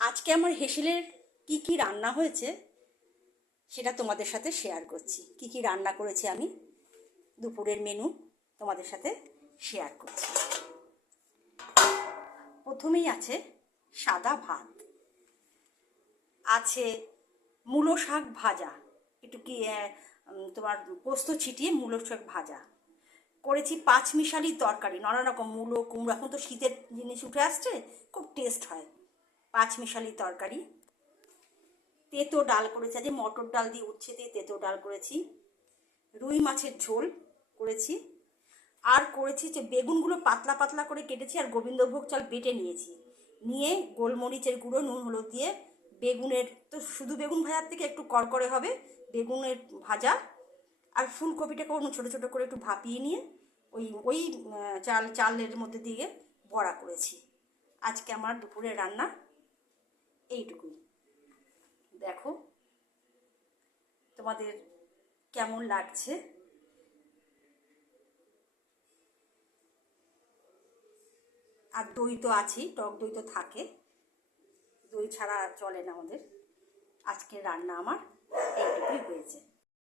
আজকে আমার হেসেলের কি রান্না হয়েছে সেটা তোমাদের সাথে শেয়ার করছি। কি রান্না করেছি আমি, দুপুরের মেনু তোমাদের সাথে শেয়ার করছি। প্রথমেই আছে সাদা ভাত, আছে মূলো শাক ভাজা, একটু তোমার পোস্ত ছিটিয়ে মূলো শাক ভাজা করেছি। পাঁচমিশালি তরকারি, নানা রকম মূলো কুমড়ো, এখন তো শীতের জিনিস উঠে আসছে, খুব টেস্ট হয়। পাঁচমিশালি তরকারি, তেঁতো ডাল করেছি, আজ মটর ডাল দিয়ে উচ্ছে দিয়ে তেঁতো ডাল করেছি। রুই মাছের ঝোল করেছি, আর করেছি যে বেগুনগুলো পাতলা পাতলা করে কেটেছি আর গোবিন্দভোগ চাল বেটে নিয়েছি, নিয়ে গোলমরিচের গুঁড়ো নুন হলুদ দিয়ে বেগুনের, তো শুধু বেগুন ভাজার থেকে একটু করকরে হবে বেগুনের ভাজা, আর ফুলকপিটাকে অন্য ছোটো ছোটো করে একটু ভাপিয়ে নিয়ে ওই ওই চালের মধ্যে দিয়ে বড়া করেছি। আজকে আমার দুপুরের রান্না এইটুকুই। দেখো তোমাদের কেমন লাগছে। আর দই তো আছেই, টক দই তো থাকে, দই ছাড়া চলে না আমাদের। আজকের রান্না আমার এইটুকুই হয়েছে।